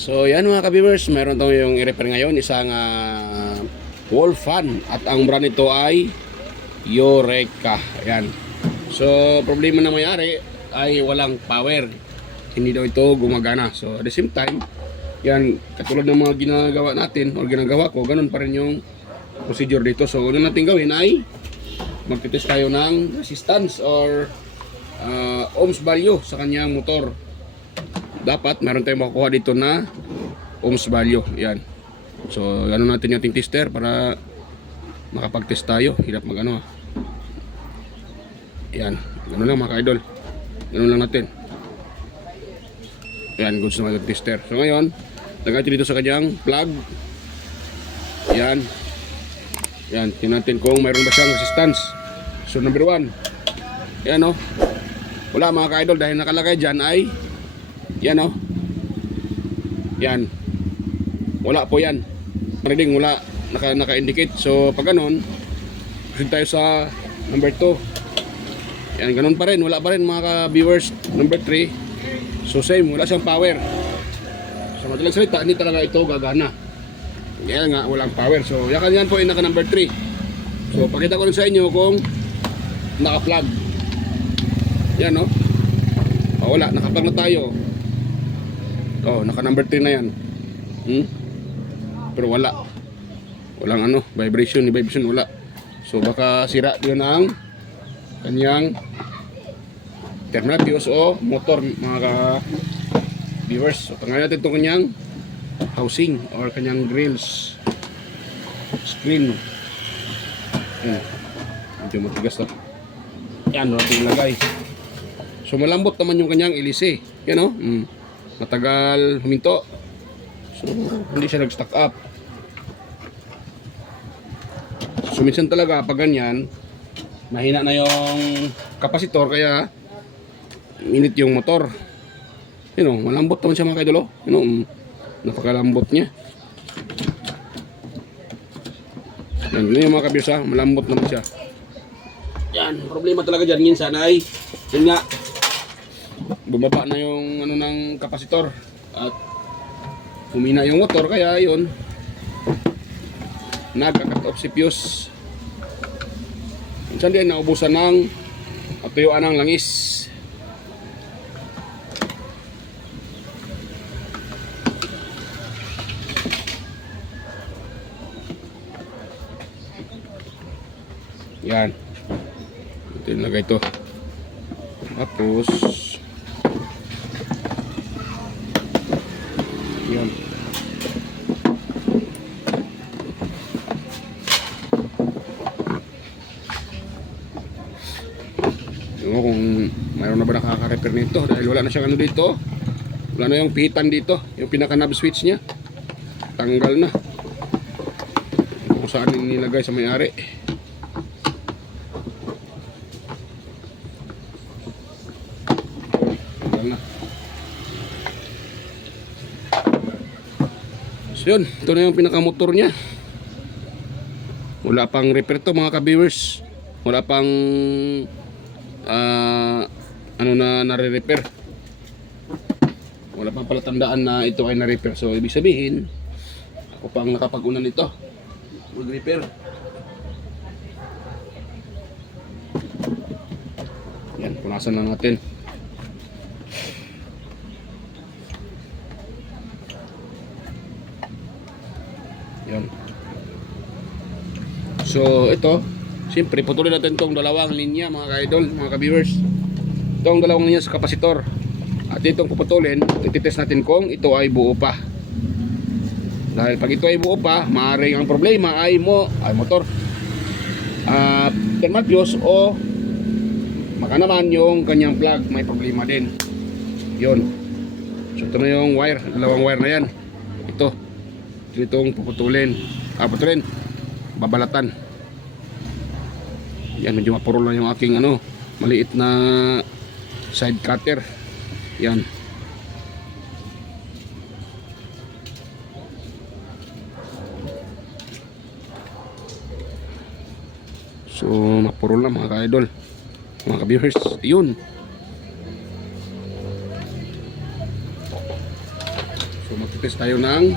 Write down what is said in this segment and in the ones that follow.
So yan mga ka-viewers, meron tayong i-repair ngayon, isang wall fan at ang brand nito ay Eureka. Ayan. So problema na mayari ay walang power. Hindi daw ito gumagana. So at the same time, yan katulad ng mga ginagawa natin o ginagawa ko, ganun pa rin yung procedure dito. So una natin gawin ay magtitest tayo ng resistance or ohms value sa kanyang motor. Dapat meron tayong makukuha dito na ohms value. Yan. So ano natin yung ating tester para makapag-test tayo. Hirap magano. Yan. Ganun lang mga ka-idol. Ganun lang natin. Yan. Goods na natin tester. So ngayon, lagay natin dito sa kanyang plug. Yan. Yan. Tingnan natin kung mayroon ba siyang resistance. So number 1. Yan o. Wala mga ka-idol dahil nakalagay dyan ay yan o. Yan. Wala po yan. Reading wala. Naka-indicate. So pag ganun, proceed tayo sa number 2. Yan. Ganun pa rin. Wala pa rin mga ka-viewers. Number 3. So same. Wala siyang power. So madalang salita, hindi talaga ito gagana. Kaya nga walang power. So yan po yung naka number 3. So pakita ko rin sa inyo kung naka-plug. Yan o. Wala. Naka-plug na tayo. Naka number 3 na yan. Pero wala. Walang ano, vibration wala. So baka sira yun ang kanyang terminal fuse o motor mga viewers. So tanggalin natin itong kanyang housing or kanyang grills screen. Yan. Medyo matigas to. Yan, natin ilagay. So malambot naman yung kanyang ilise. Yan o. Matagal huminto. So hindi siya nag-stack up. So minsan talaga pag ganyan mahina na yung kapasitor kaya minit yung motor. Malambot naman siya mga kaidolo. Napakalambot niya. Yan yung mga kabiyos ha. Malambot naman siya. Yan, problema talaga dyan minsan ay yun nga, bumaba na yung ano ng kapasitor at humina yung motor kaya yun nagka-cut off si fuse. Minsan din naubusan ng tuyuan ng langis. Yan. Ito yung lagay ito. Tapos yan. Kung mayroon na ba nakaka-repair nito dahil wala na siyang ano dito. Wala na yung pihitan dito. Yung pinaka-knob switch niya. Tanggal na. Kung saan nilagay sa may-ari. Na. So yun, ito na yung pinakamotor nya. Wala pang repair to mga ka-viewers. Wala pang ano na nare-repair. Wala pang palatandaan na ito ay na-repair. So ibig sabihin ako pang nakapag-una nito mag-repair. Yan, punasan na natin. Yan. So ito, siyempre putulin natin itong dalawang linya mga ka-idol, mga ka-viewers. Itong dalawang linya sa kapasitor. At itong puputulin, ititest natin kung ito ay buo pa. Dahil pag ito ay buo pa, maaaring ang problema ay motor. Thermal fuse o maka naman yung kanyang plug may problema din. Yun. So ito na yung wire, dalawang wire na yan. Ito. Itong puputulin. Puputulin. Babalatan. Yan, medyo mapurol na yung aking maliit na side cutter. Yan. So mapurol na mga ka-idol, mga ka-viewers. Yun. So magtitest tayo ng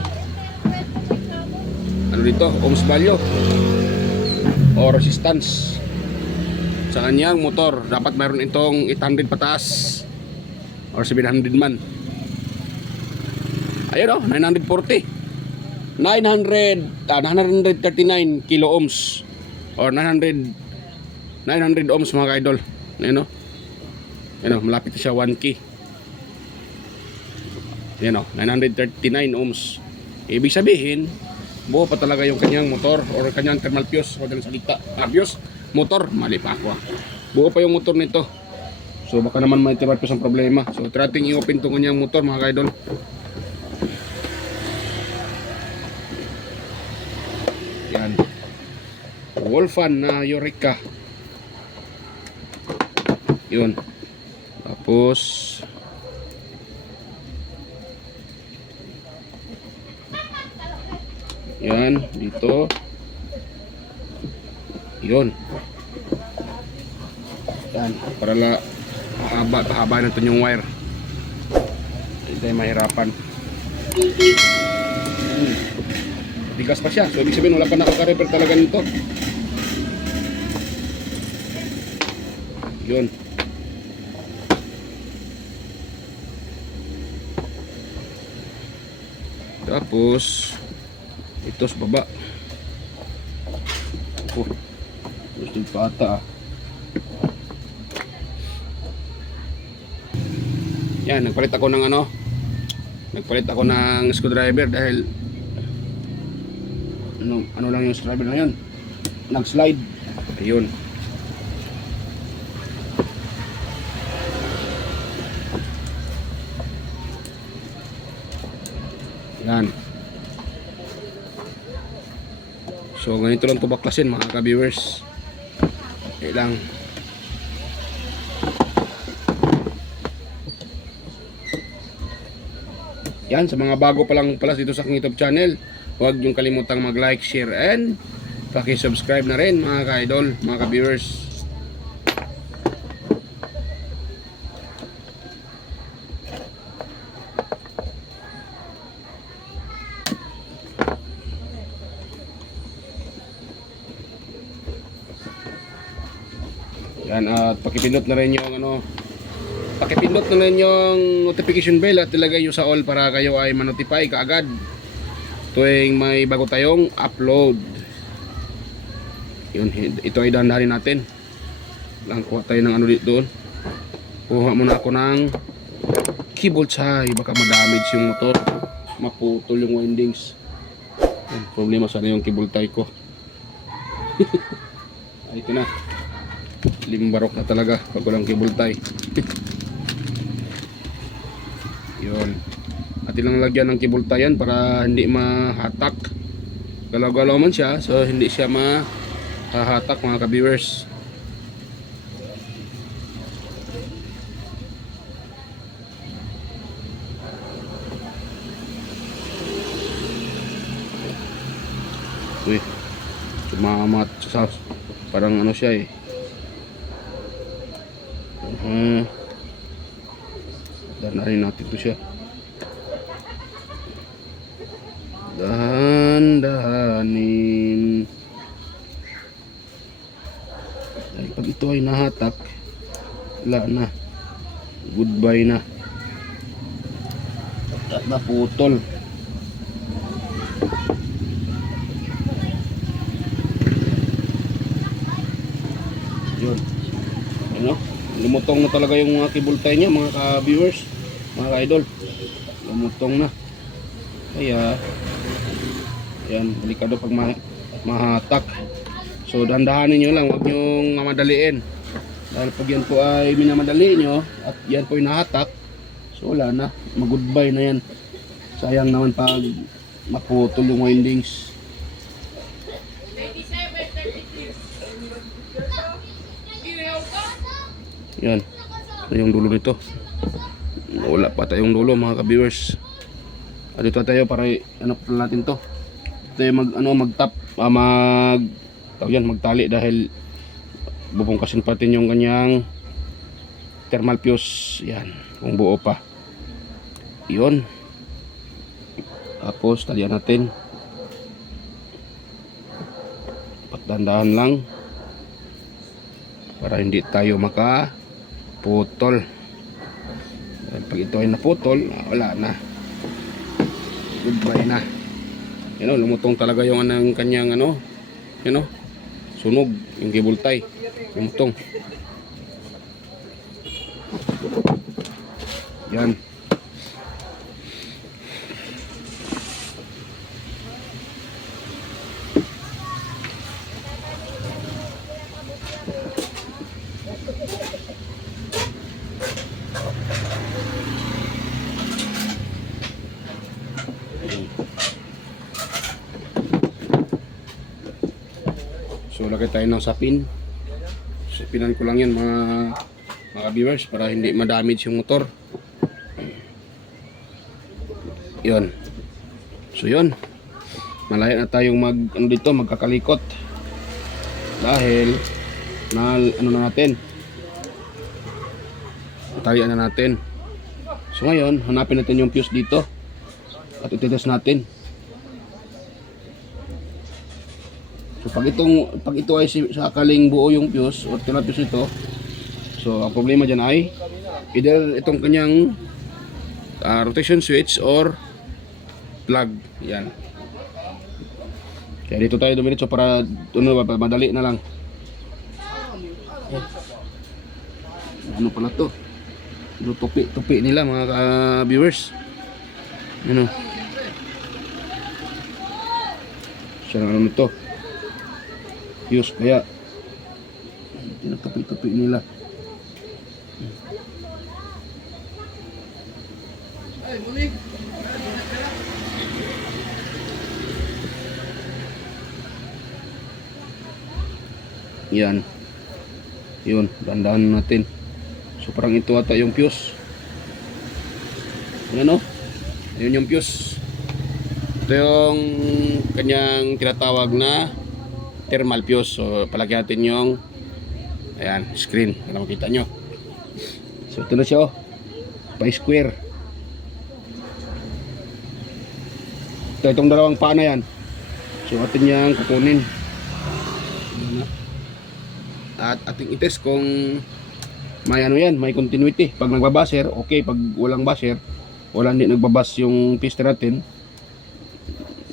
ano dito, ohms value o resistance sa kanyang motor. Dapat mayroon itong 800 pataas or 700 man. Ayun o, 939 kilo ohms or 900 ohms mga ka-idol. Ayun o, malapit na siya 1K. Ayun o, 939 ohms. Ibig sabihin buo pa talaga yung kanyang motor or kanyang thermal fuse o dalang salita. Fuse, motor, mali pa ako. Buo pa yung motor nito. So baka naman may thermal fuse ang problema. So try natin i-open itong kanyang motor mga ka-idol. Yan. Wolfan na Eureka. Yun. Tapos yan, dito. Yun. Yan, para pahaba na ito yung wire. Hindi tayo mahirapan. Bigas pa siya. So, ibig sabihin, wala pa nakaka-repair talaga nito. Yun. Tapos ito sa baba. Gusto pa ata. Yan, nagpalit ako ng screwdriver dahil ano lang yung screwdriver na yun, nag-slide. Ayun. Yan. So ganito lang ito baklasin mga ka-viewers. Okay lang. Yan, sa mga bago pa lang pala dito sa aking YouTube channel, huwag niyong kalimutang mag-like, share, and paki-subscribe na rin mga ka-idol, mga ka-viewers. Yan, at pakipindot na rin yung pakipindot na rin yung notification bell at ilagay nyo sa all para kayo ay manotify kaagad tuwing may bago tayong upload. Yun, ito ay dahan-dahanin natin. Lang kuha tayo ng dito doon. Kuha muna ako ng cable tie, baka ma-damage yung motor, maputol yung windings. Yan, problema sana yung cable tie ko. Ay, ito na. Limbarok na talaga pag walang cable tie. Yun. At ilang lagyan ng cable tie yan para hindi mahatak. Galaw-galaw man siya, so hindi siya mahahatak mga ka-viewers. Uy, sumamat sa parang ano siya eh. Danarin natin ito siya. Dahan-dahanin. Dahil pag ito ay nahatak, wala na. Goodbye na. At naputol. Yun. Ano? Lumutong na talaga yung mga cable tie niya mga ka-viewers, mga ka-idol. Lumutong na. Kaya yan, delikado pag mahatak. So dahan-dahanin nyo lang, huwag nyong mamadaliin. Dahil pag yan po ay minamadali nyo at yan po ay nahatak, so wala na, mag-goodbye na yan. Sayang naman pag maputol yung windings. Yan, ito yung dulo nito. Wala pa tayong dulo mga ka-viewers. At dito tayo para pala natin to. Tayo magtali dahil bubungkasin pa natin yung kanyang thermal fuse. Yan, kung buo pa. Yun. Tapos talian natin. Patandaan lang para hindi tayo makaputol. Pag ito ay naputol, wala na. Goodbye na. Lumutong talaga yung anong kanyang sunog, yung cable tie. Lumutong. Yan. So lagay tayo ng sapin. Sapinan ko lang yan mga viewers para hindi ma-damage yung motor. Yun. So yun. Malaya na tayong magkakalikot. Dahil na natin. Talian na natin. So ngayon, hanapin natin yung fuse dito. At ititest natin. So pag ito ay sakaling buo yung fuse o tinapos ito, so ang problema dyan ay either itong kanyang rotation switch or plug. Yan. Kaya dito tayo dumiretso para madali na lang. Ano pala to? Tupi nila mga viewers. Siya na to. Fuse kaya tinatupi nila. Yan. Yun, dandahan natin. So parang ito ata yung fuse. Yun yung fuse. Ito yung kanyang tinatawag na thermal fuse. So palagyan natin yung screen para makita nyo. So ito na siya, pa-square. Itong dalawang paa na yan. So atin yang kukunin. At ating itest kung may may continuity. Pag nagbabaser, okay. Pag walang baser, hindi nagbabas yung piston natin,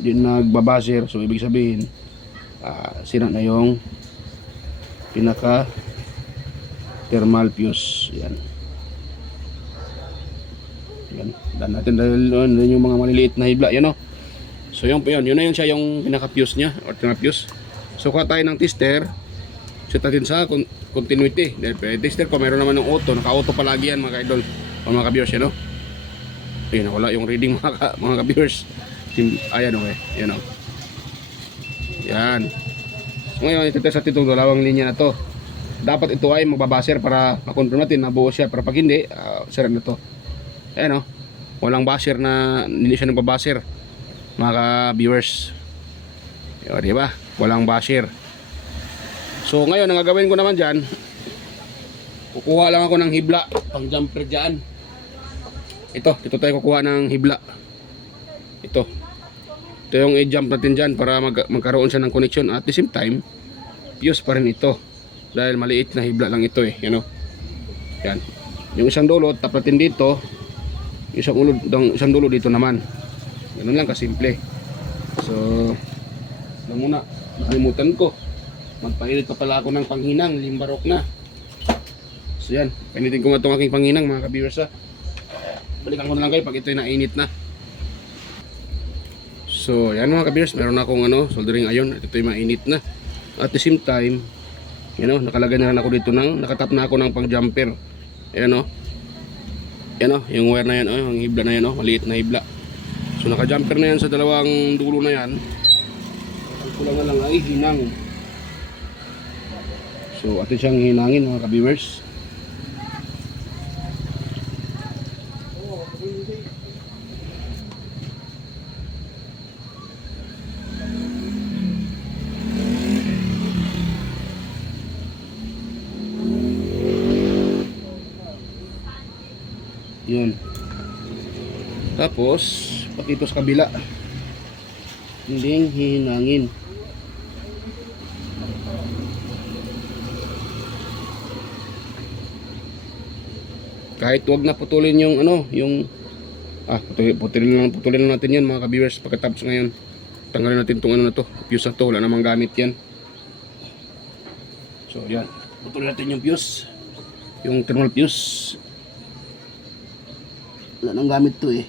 hindi nagbabaser, so ibig sabihin sira na yung pinaka thermal fuse. Yan. Dan natin dahil yung mga maliliit na hibla, so yun na yun siya yung pinaka fuse nya or thermal fuse. So kuha tayo ng tester, set natin sa continuity. Dahil tester ko meron naman ng auto, naka-auto palagi yan mga idol o mga ka-viewers. Ayun, wala yung reading mga ka-viewers. Ayan yan yan. So ngayon itetest natin itong dalawang linya na to. Dapat ito ay magbabaser para makonfirm natin na buo siya, pero pag hindi, sira na to. Ayan walang baser na, hindi siya nagbabaser mga ka-viewers. Diba? Walang baser. So ngayon, ang gagawin ko naman dyan, kukuha lang ako ng hibla pang jumper dyan. Ito tayo kukuha ng hibla. Ito yung i-jump natin dyan para magkaroon siya ng connection. At the same time, fuse pa rin ito dahil maliit na hibla lang ito yan. Yung isang dulo tapatin dito, isang dulo dito naman. Ganun lang kasimple. So muna, nakalimutan ko, magpainit pa pala ako ng panghinang, limbarok na. So yan, painitin ko nga itong aking panghinang mga ka-viewers. Balikan ko na lang kayo pag ito'y nainit na. So yan mga ka-viewers, meron akong soldering iron at ito'y mainit na. At the same time, nakalagay na rin ako dito nakatap na ako ng pang jumper. Ayan yung wire na yan, yung hibla na yan, maliit na hibla. So naka jumper na yan sa dalawang dulo na yan. Ang kulang na lang ay hinang. So atin siyang hinangin mga ka-viewers. Yun. Tapos pakito sa kabila. Hindi hinangin. Kahit wag na putulin yung ano, yung putulin lang natin yan mga ka-viewers pagkatapos ngayon. Tanggalin natin tong ano na to, fuse na to, wala namang gamit yan. So yan, putulin natin yung fuse, yung thermal fuse. Wala nang gamit to eh.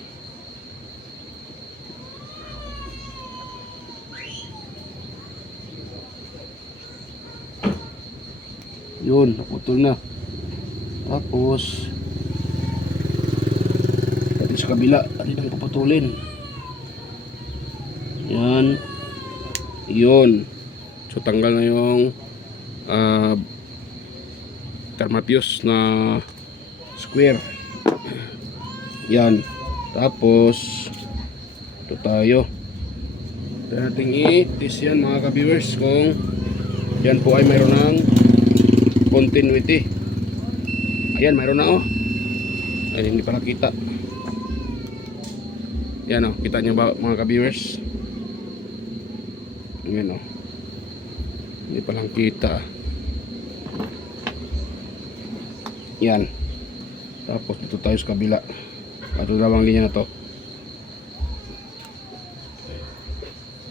Yun, naputol na. Tapos sa kabila, atin ang paputulin. Yan. Yun. So tanggal na yung thermal fuse na square. Yan. Tapos ito tayo. Ito natin i-test yan mga ka-viewers kung yan po ay mayroon ng continuity. Ayan, mayroon na oh. Ay, hindi pa nakita. Yan o, kita nyo ba mga ka-viewers? Yan o, hindi pa lang kita. Yan. Tapos dito tayo sa kabila. Ito dalawang linya na to.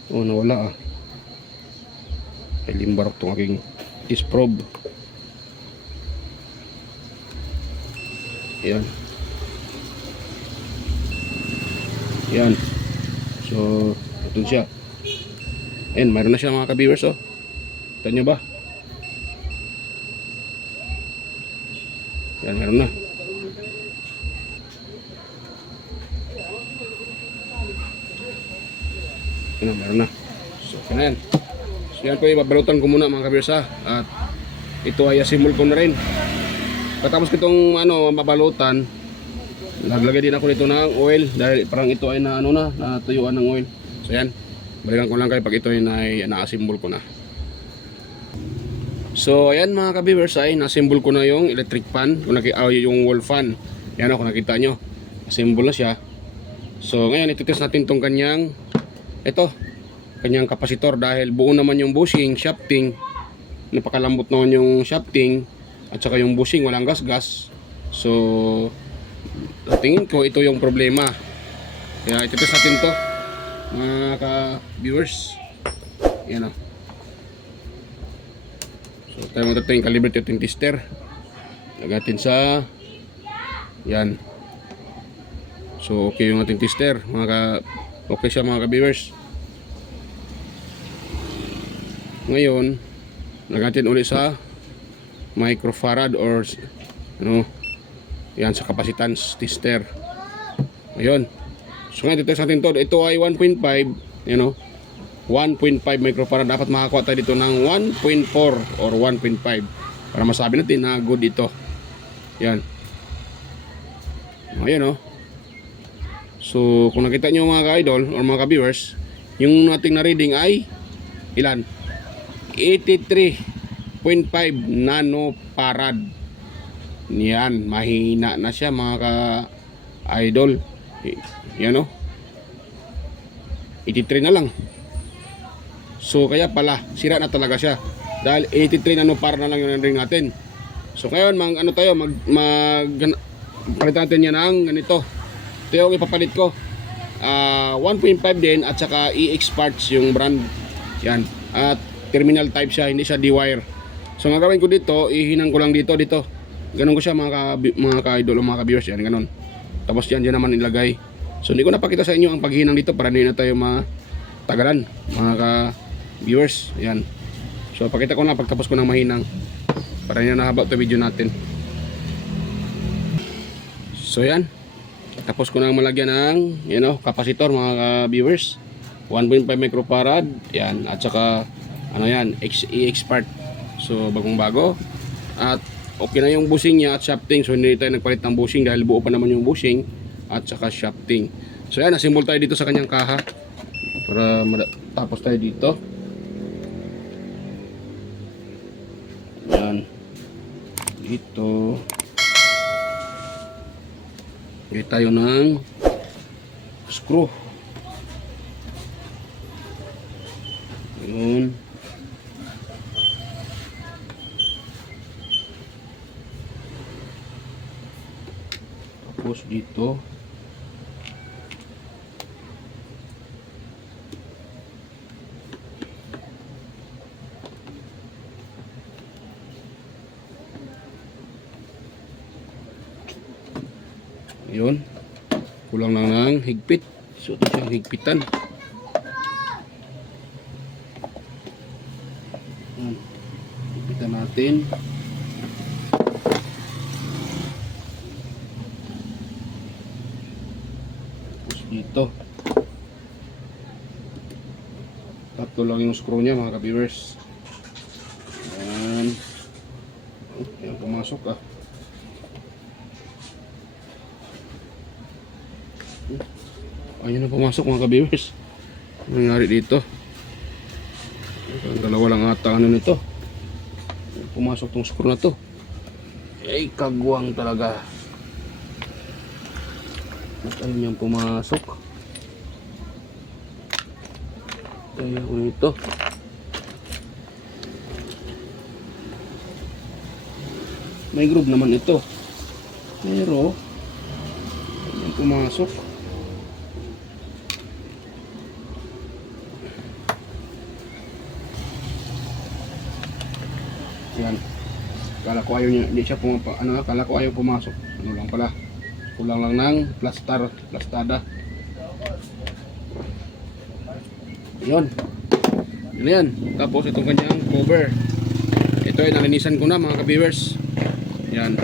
Oh, nawala ah. Ay limbarok itong aking test probe. Yan. Yan. So, ito siya. Ayan, mayroon na siya mga ka-viewers oh. Ito nyo ba? Yan, mayroon na. Yan, mayroon na. So, okay na yan. So, yan po ibabalutan ko muna mga ka-viewers ha. At ito ay asimul ko na rin. Katapos itong mabalutan, naglagay din ako nito ng oil dahil parang ito ay natuyuan ng oil. So yan, balikan ko lang kayo pag ito ay na-assemble ko na. So ayan mga ka-viewers ay na-assemble ko na yung electric fan, yung wall fan. Yan kung nakita nyo, assemble na siya. So ngayon ititest natin tong kanyang kapasitor dahil buo naman yung bushing, shafting. Napakalambot naman yung shafting at saka yung bushing walang gas-gas. So tingin ko ito yung problema. Kaya ititest natin to mga ka-viewers. Yan o. So tayo magtato yung caliber yung tester. Lagatin sa yan. So okay yung ating tester okay siya mga ka-viewers. Ngayon lagatin ulit sa microfarad or yan sa capacitance tester. Ayun. So ngayon titest natin to. Ito ay 1.5, 1.5 microfarad. Dapat makakuha tayo dito ng 1.4 or 1.5 para masabi natin na good ito. Yan. Ayun oh. So kung nakita nyo mga ka-idol or mga ka-viewers, yung ating na reading ay ilan? 83.5 nanofarad. Yan, mahina na siya mga ka-idol. Yan o. 83 na lang. So kaya pala, sira na talaga siya. Dahil 83 nanofarad na lang yung ring natin. So ngayon, palitan natin yan ng ganito. Ito yung ipapalit ko. 1.5 din at saka EX parts yung brand. Yan. At terminal type siya, hindi siya D-wire. So gagawin ko dito, ihinang ko lang dito. Ganun ko siya mga ka-idol o mga ka-viewers yan, ganun. Tapos yan naman ilagay. So hindi ko napakita sa inyo ang paghinang dito para hindi na tayo matagalan mga ka-viewers. Yan. So pakita ko na pagtapos ko ng mahinang para hindi na nahaba ito video natin. So yan. Tapos ko na malagyan ng kapasitor mga ka-viewers. 1.5 microfarad. Yan. At saka EX part. So bagong bago. At okay na yung bushing niya at shafting. So hindi tayo nagpalit ng bushing dahil buo pa naman yung bushing at saka shafting. So yan, assemble tayo dito sa kanyang kaha para tapos tayo dito. Yan. Dito. Bili tayo ng screw. Yun. Tapos dito. Yun. Kulang lang ng higpit. So ito siyang higpitan. Higpitan natin. Tapos dito. Tatlo lang yung screw niya mga ka-viewers. Ayan. Ayan, pumasok ah. Ayun na pumasok mga ka-viewers. Ano nangyari dito? Dalawa lang ata ano nito. Pumasok tong screw na to. Ay kagwang talaga. At ano niyang pumasok? Kaya ko ito. May groove naman ito. Pero ayun pumasok. Yan. Kala ko ayaw niya, hindi siya kala ko ayaw pumasok. Ano lang pala. Kulang lang ng plastada. Yun. Yan. Tapos itong kanyang cover. Ito ay nalinisan ko na mga ka-viewers. Yan.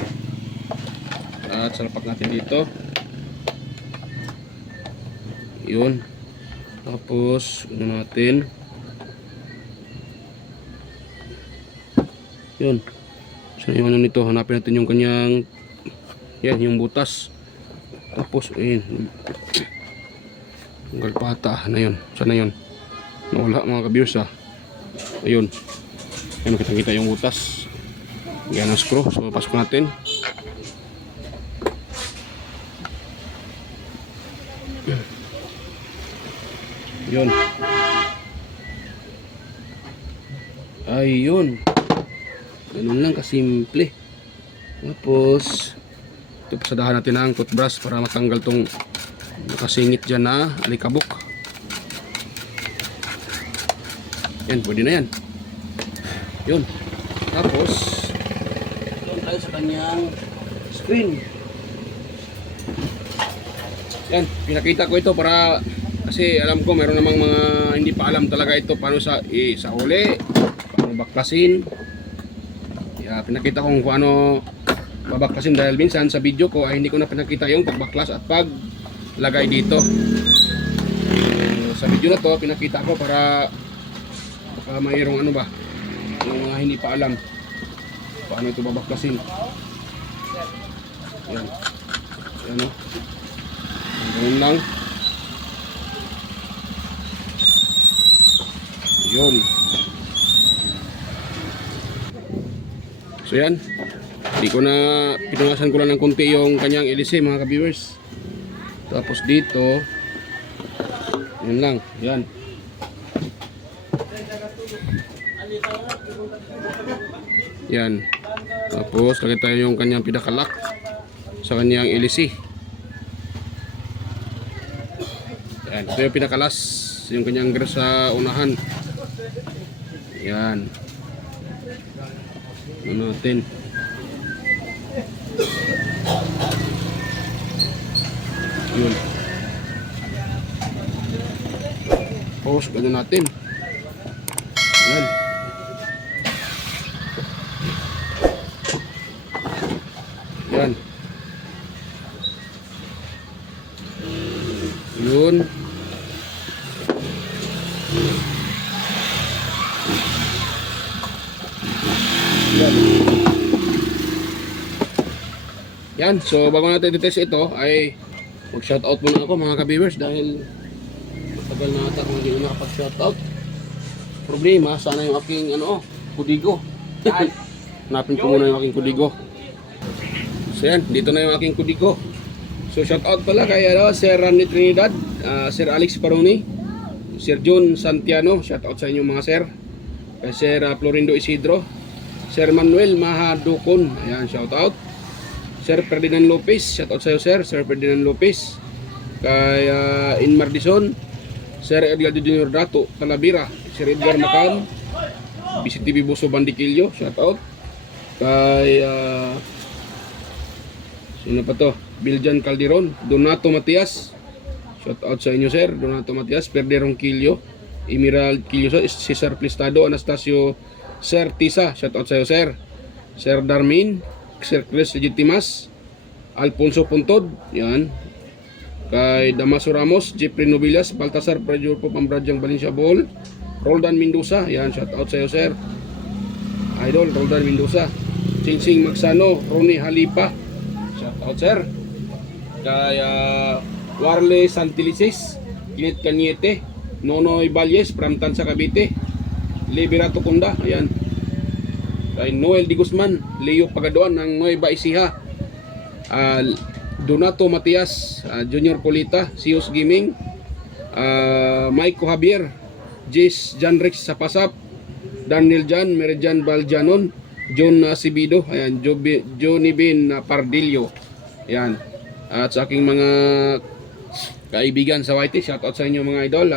At salapak natin dito. Yun. Tapos ano natin. Yun. So yung ano nito, hanapin natin yung kanyang yan, yung butas. Tapos ayun. Yung galpata na yun. Sana yun. Nawala mga ka-viewers ah. Ayun. Ayun, kita yung butas. Yan ang screw. So pasok natin. Yun. Ayun. Ganun lang kasimple. Tapos ito pasadahan natin ang toothbrush para matanggal tong nakasingit dyan na alikabok. Yan, pwede na yan. Yun. Tapos doon tayo sa kanyang screen. Yan, pinakita ko ito para kasi alam ko mayroon namang mga hindi pa alam talaga ito paano sa uli, paano baklasin. Pinakita kong kung ano babaklasin dahil minsan sa video ko ay hindi ko na pinakita yung pagbaklas at paglagay dito. Sa video na to pinakita ko para mayroong ano ba yung mga hindi pa alam paano ito babaklasin. Yan. Yan o. Ganun lang. Yun. So yan, hindi ko na pinunasan ko lang ng konti yung kanyang LC mga ka-viewers. Tapos dito, yun lang, yan. Yan. Tapos lagay tayo yung kanyang pinakalock sa kanyang LC. Yan, ito yung pinakalas, yung kanyang gear sa unahan. Yan. Ano natin. Yun. Pause ganun natin. Yan. Yan. Yun. Yan, so bago natin i-test ito ay mag-shoutout muna ako mga ka-viewers dahil matagal na ata kung hindi ko nakapag-shoutout. Problema, sana yung aking kudigo. Hanapin ko muna yung aking kudigo. So yan, dito na yung aking kudigo. So shoutout pala kay Sir Randy Trinidad, Sir Alex Paroni, Sir John Santiano, shout out sa inyo mga sir. Kay Sir Florindo Isidro, Sir Manuel Mahadukon, ayan, shout out. Sir Ferdinand Lopez, shout out sa iyo sir, Sir Ferdinand Lopez. Kay Inmar Dizon, Sir Edgardo Junior Dato Talavera, Sir Edgar Macam, BCTV Boso Bandikilyo, shout out. Kay sino pa to? Biljan Calderon, Donato Matias, shout out sa inyo sir, Donato Matias, Perde Ronquillo, Emerald Quilloso, Cesar Plistado, Anastasio Sir Tisa, shout out sa iyo sir. Sir Darmin, Sir Chris Legitimas, Alfonso Puntod, yan. Kay Damaso Ramos, Jeffrey Novillas, Baltasar Prajur po Pambradyang Valencia Bohol, Roldan Mendoza, yan, shout out sa iyo sir. Idol Roldan Mendoza, Chinsing Magsano, Ronnie Halipa, shout out sir. Kay Warle Santilices, Kinit Kanyete, Nonoy Valles, Pramtan sa Cavite, Liberato Kunda, ayan. Kay Noel Di Guzman, Leo Pagaduan ng Nueva Ecija, Donato Matias, Junior Polita, Sios Gaming, Mike Javier, Jace Janrix Sapasap, Daniel Jan, Merijan Baljanon, John Sibido, ayan, Johnny Bin Pardillo, ayan. At sa aking mga kaibigan sa YT, shout out sa inyo mga idol.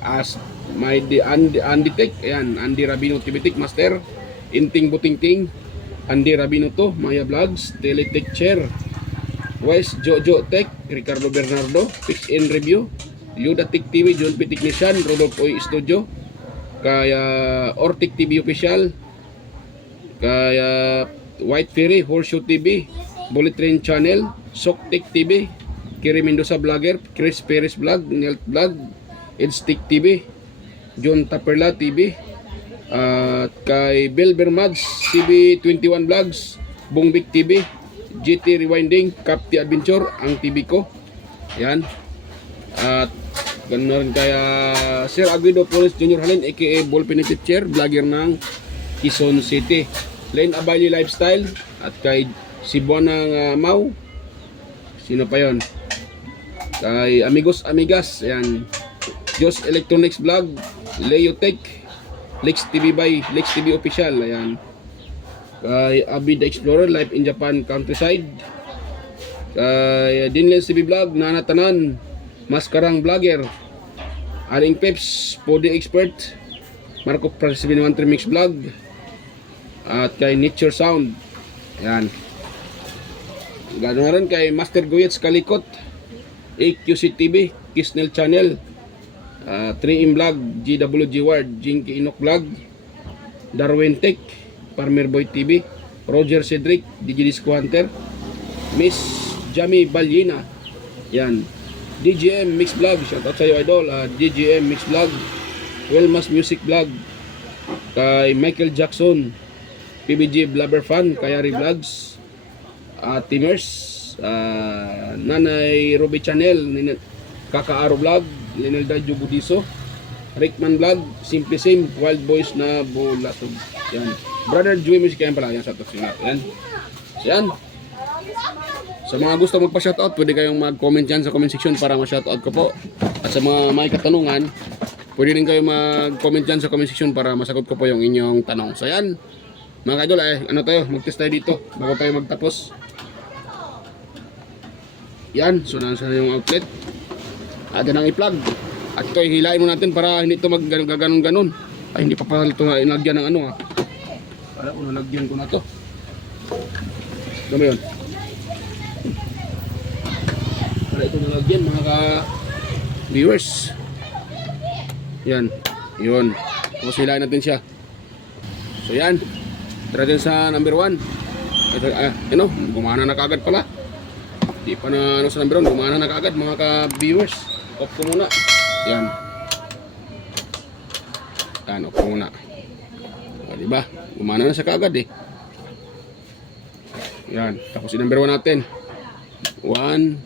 As my Andy Tech, ayan, Andy Rabino Tibitik Master, Inting Butingting, Andy Rabino to, Maya Vlogs, Teletech Chair, West Jojo Tech, Ricardo Bernardo, Fix and Review, Yuda Tech TV, John P. Technician, Rodolfo Studio, kaya Ortic TV Official, kaya White Ferry, Horseshoe TV, Bullet Train Channel, Soktek TV, Kiri Mendoza Vlogger, Chris Perez Vlog, Nelt Vlog, Edstick TV, John Taperla TV, kay Belber Mads, CB21 Vlogs, Bongbik TV, GT Rewinding, Capti Adventure, ang TV ko. Yan. At ganoon kaya Sir Aguido Flores Junior Halin, aka Ballpen Teacher, vlogger ng Quezon City. Lane Abali Lifestyle, at kay Cebuanang Mau. Sino pa yon? Kay Amigos Amigas, ayan. Jos Electronics Vlog, Leo Tech, Lex TV by Lex TV Official, ayan. Kay Abid Explorer, Life in Japan Countryside, kay Dinlens TV Vlog, Nanatanan, Maskarang Vlogger, Aling Peps, Podi Expert, Marco Pras 713 Mix Vlog, at kay Nature Sound, ayan. Ganoon na rin kay Master Goyets Kalikot, AQC TV, Kisnel Channel, 3M Vlog, GWG Ward, Jinky Inok Vlog, Darwin Tech, Farmer Boy TV, Roger Cedric, DJ Disco Hunter, Miss Jamie Balyena, yan. DGM Mix Vlog, shout out sa iyo idol, DGM Mix Vlog, Wilmas Music Vlog, kay Michael Jackson, PBG Blabber Fan, Kayari Vlogs, Timers, Nanay Ruby Channel, Kakaaro Vlog, Linelda Jubudiso, Rickman Vlog, Simple Sim, Wild Boys na Bulatog. Yan. Brother Joey Music yan pala, yan sa top sinat. Yan. Yan. Sa mga gusto magpa-shoutout, pwede kayong mag-comment yan sa comment section para ma-shoutout ko po. At sa mga may katanungan, pwede rin kayong mag-comment yan sa comment section para masagot ko po yung inyong tanong. So yan. Mga kaidol, ano tayo, mag-test tayo dito bago tayo magtapos. Yan, so nasa yung outlet. At yan ang i-plug. At ito hilain mo natin para hindi ito mag-ganon-ganon. Ay, hindi pa pala ito nalagyan ng ano ha. Para kung nalagyan ko na ito. Ano ba yun? Para ito nalagyan mga ka-viewers. Yan, yun. Tapos hilain natin siya. So yan. Tara din sa number 1. Ano, gumana na kaagad pala. Di pa na ano sa number 1, gumana na kaagad mga ka-viewers. Off ko muna. Yan. Yan, off ko muna. Diba? Gumana na siya kaagad eh. Yan. Tapos yung number 1 natin. 1.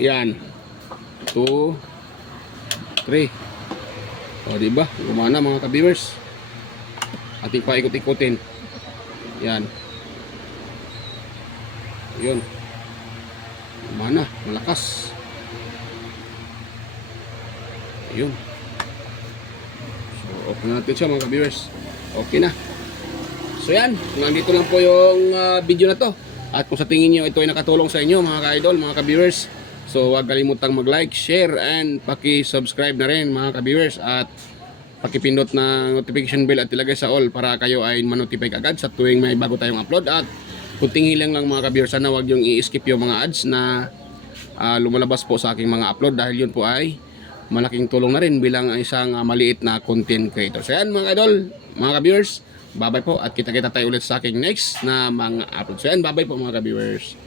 Yan. 2. 3. O diba? Gumana mga ka-viewers. Ating paikot-ikutin. Yan. Yun. Gumana. Malakas. Yun. So, off na natin siya mga ka-viewers. Okay na. So yan, nandito lang po yung video na to. At kung sa tingin nyo ito ay nakatulong sa inyo mga ka-idol, mga ka-viewers, so huwag kalimutang mag-like, share, and paki-subscribe na rin mga ka-viewers. At pakipindot na notification bell at ilagay sa all para kayo ay manotify agad sa tuwing may bago tayong upload. At kunting hilang lang mga ka-viewers, sana huwag yung i-skip yung mga ads na lumalabas po sa aking mga upload dahil yun po ay malaking tulong na rin bilang isang maliit na content creator. So yan mga idol, mga ka-viewers, bye bye po at kita-kita tayo ulit sa aking next na mga upload. So yan, bye bye po mga ka-viewers.